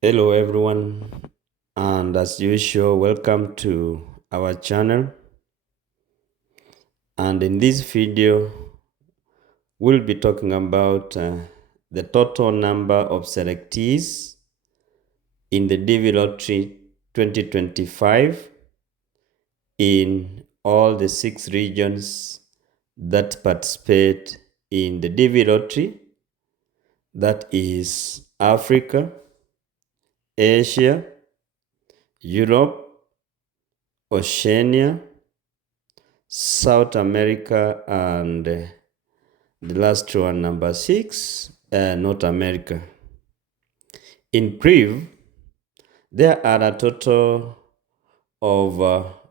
Hello everyone, and as usual, welcome to our channel. And in this video, we'll be talking about the total number of selectees in the Dv Lottery 2025 in all the 6 regions that participate in the Dv Lottery. That is Africa, Asia, Europe, Oceania, South America, and the last one, number 6, North America. In brief, there are a total of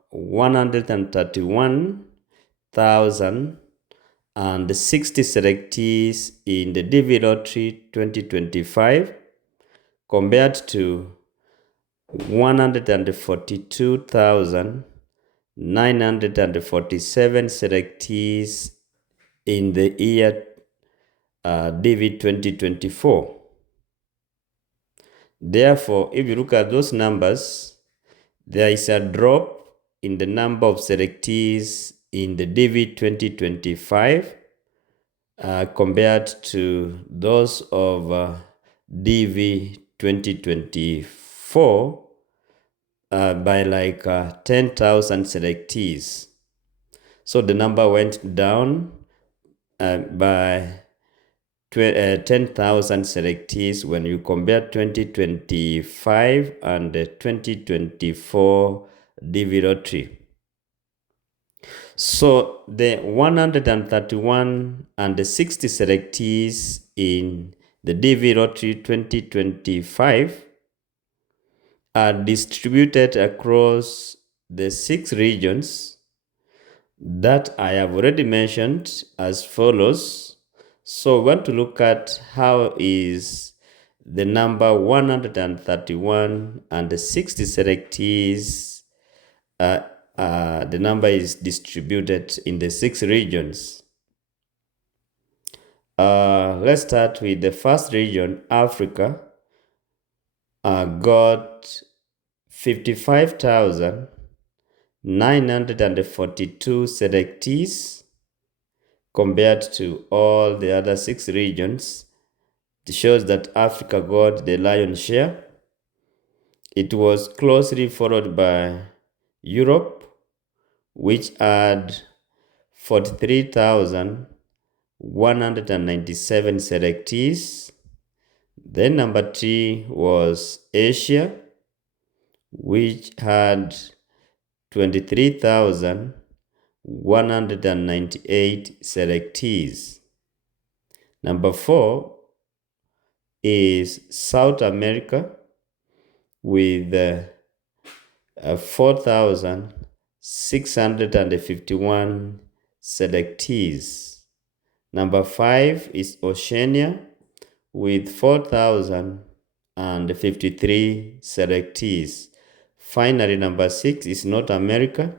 131,060 selectees in the Dv Lottery 2025 compared to 142,947 selectees in the year Dv 2024. Therefore, if you look at those numbers, there is a drop in the number of selectees in the Dv 2025 compared to those of Dv 2024 by like 10,000 selectees. So the number went down by 10,000 selectees when you compare 2025 and 2024 Dv Lottery. So the 131 and the 60 selectees in the Dv Lottery 2025 are distributed across the 6 regions that I have already mentioned as follows. So we want to look at how is the number 131 and the 60 selectees, the number is distributed in the 6 regions. Let's start with the first region, Africa. Got 55,942 selectees compared to all the other 6 regions. It shows that Africa got the lion's share. It was closely followed by Europe, which had 43,197 selectees. Then number 3 was Asia, which had 23,198 selectees. Number 4 is South America with 4,651 selectees. Number 5 is Oceania with 4,053 selectees. Finally, number 6 is North America,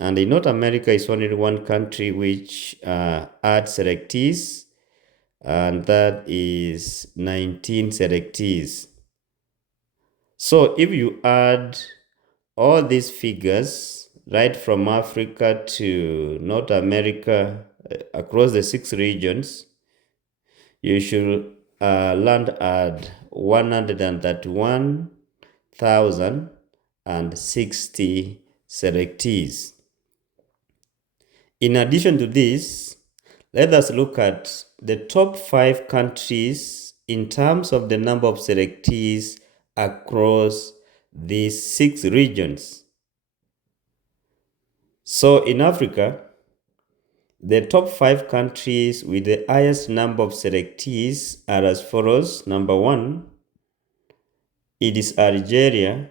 and in North America is only one country which adds selectees, and that is 19 selectees. So if you add all these figures right from Africa to North America across the 6 regions, you should land at 131,060 selectees. In addition to this, let us look at the top 5 countries in terms of the number of selectees across these 6 regions. So in Africa, the top 5 countries with the highest number of selectees are as follows. Number 1, it is Algeria,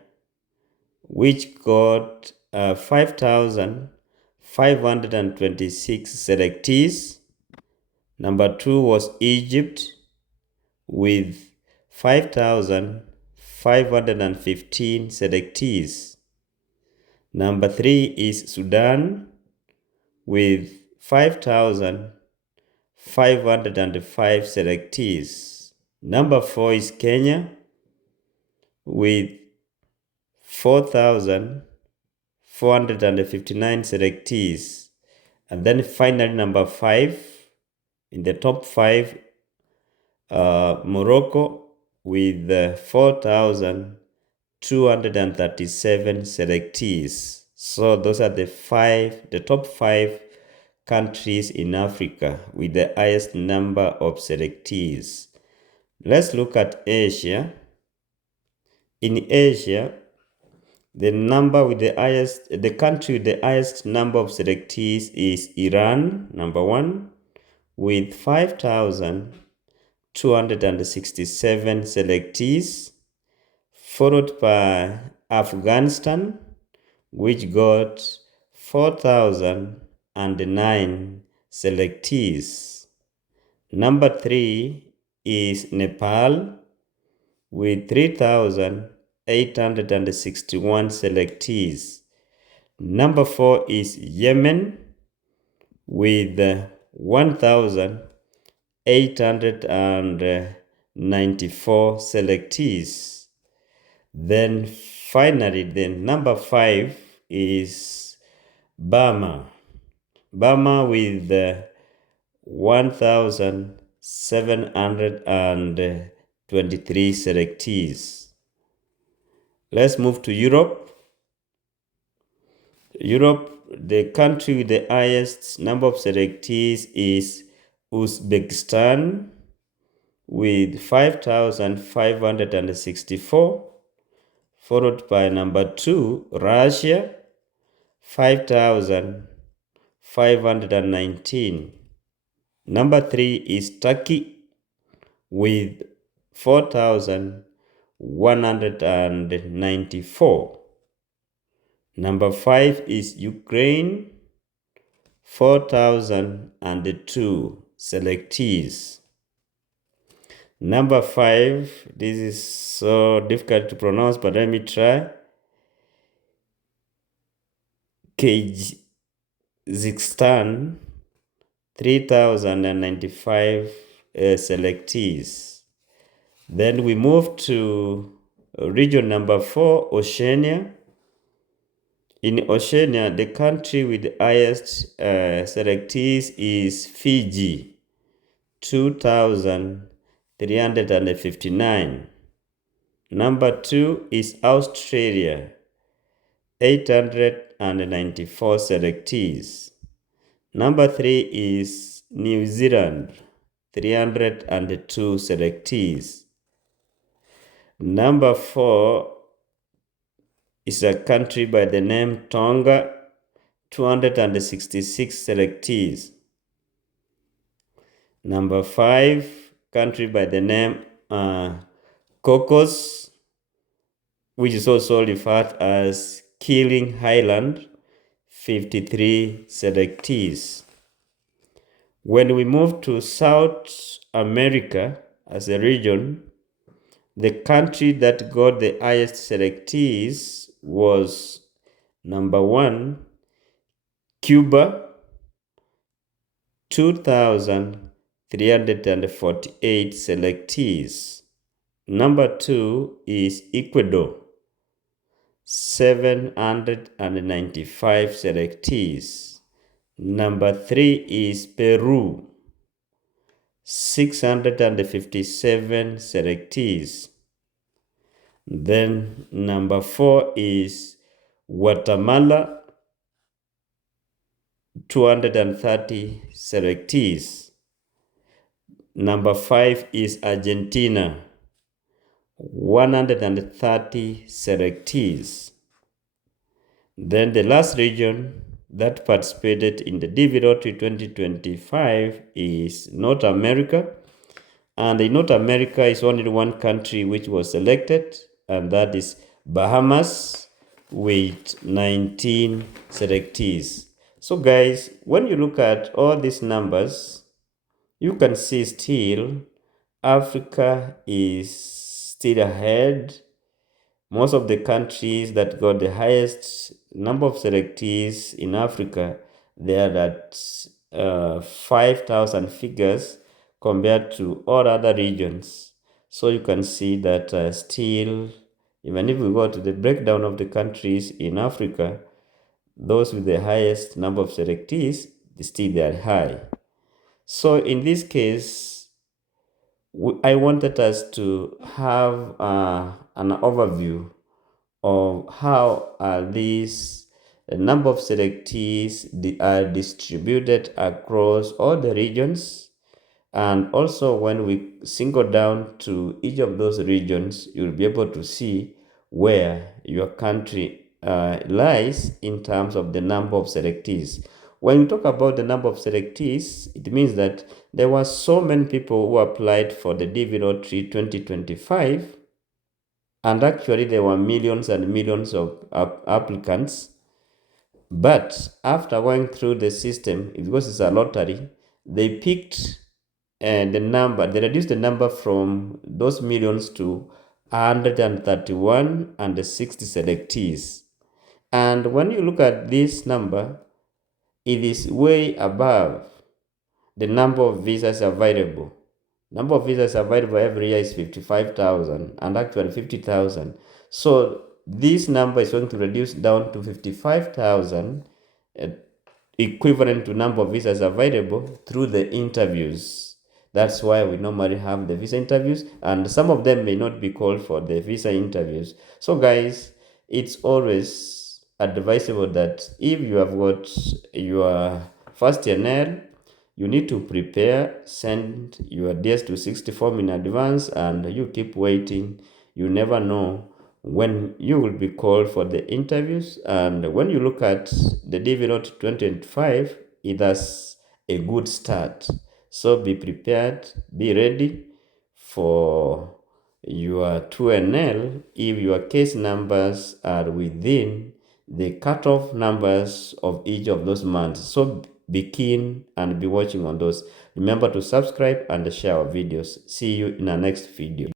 which got 5,526 selectees. Number 2 was Egypt with 5,515 selectees. Number 3 is Sudan with 5,505 selectees. Number 4 is Kenya with 4,459 selectees. And then finally, number 5 in the top 5, Morocco with 4,237 selectees. So those are the top 5 countries in Africa with the highest number of selectees. Let's look at Asia. In Asia, the country with the highest number of selectees is Iran, number 1, with 5,267 selectees, followed by Afghanistan, which got 4,009 selectees. Number 3 is Nepal with 3,861 selectees. Number 4 is Yemen with 1,894 selectees. Then finally, number 5 is Burma with 1,723 selectees. Let's move to Europe. The country with the highest number of selectees is Uzbekistan with 5,564, followed by number 2, Russia, 5,519. Number 3 is Turkey with 4,194. Number 5 is Ukraine, 4,002 selectees. Number 5, this is so difficult to pronounce, but let me try. Kyrgyzstan, 3,095 selectees. Then we move to region number 4, Oceania. In Oceania, the country with the highest selectees is Fiji, 2,359. Number 2 is Australia, 894 selectees. Number 3 is New Zealand, 302 selectees. Number 4 is a country by the name Tonga, 266 selectees. Number 5, country by the name Cocos, which is also referred as Killing Island, 53 selectees. When we move to South America as a region, the country that got the highest selectees was number 1, Cuba, 2,348 selectees. Number 2 is Ecuador, 795 selectees. Number 3 is Peru, 657 selectees. Then number 4 is Guatemala, 230 selectees. Number 5 is Argentina, 130 selectees. Then the last region that participated in the Dv2025 2025 is North America. And in North America is only one country which was selected, and that is Bahamas with 19 selectees. So guys, when you look at all these numbers, you can see still Africa is still ahead. Most of the countries that got the highest number of selectees in Africa, they are at 5,000 figures compared to all other regions. So you can see that still Even if we go to the breakdown of the countries in Africa, those with the highest number of selectees, still they are high. So in this case, I wanted us to have an overview of how these number of selectees are distributed across all the regions. And also when we single down to each of those regions, you'll be able to see where your country lies in terms of the number of selectees. When we talk about the number of selectees, it means that there were so many people who applied for the Dv 2025, and actually there were millions and millions of applicants. But after going through the system, because it's a lottery, they picked the number, they reduced the number from those millions to 131 and 60 selectees. And when you look at this number, it is way above the number of visas available. Number of visas available every year is 55,000 and actually 50,000. So this number is going to reduce down to 55,000, equivalent to number of visas available through the interviews. That's why we normally have the visa interviews, and some of them may not be called for the visa interviews. So guys, it's always advisable that if you have got your first year NEL, you need to prepare, send your DS260 form in advance, and you keep waiting. You never know when you will be called for the interviews. And when you look at the Dv 2025, it has a good start. So be prepared, be ready for your 2NL if your case numbers are within the cutoff numbers of each of those months. So be keen and be watching on those. Remember to subscribe and share our videos. See you in our next video.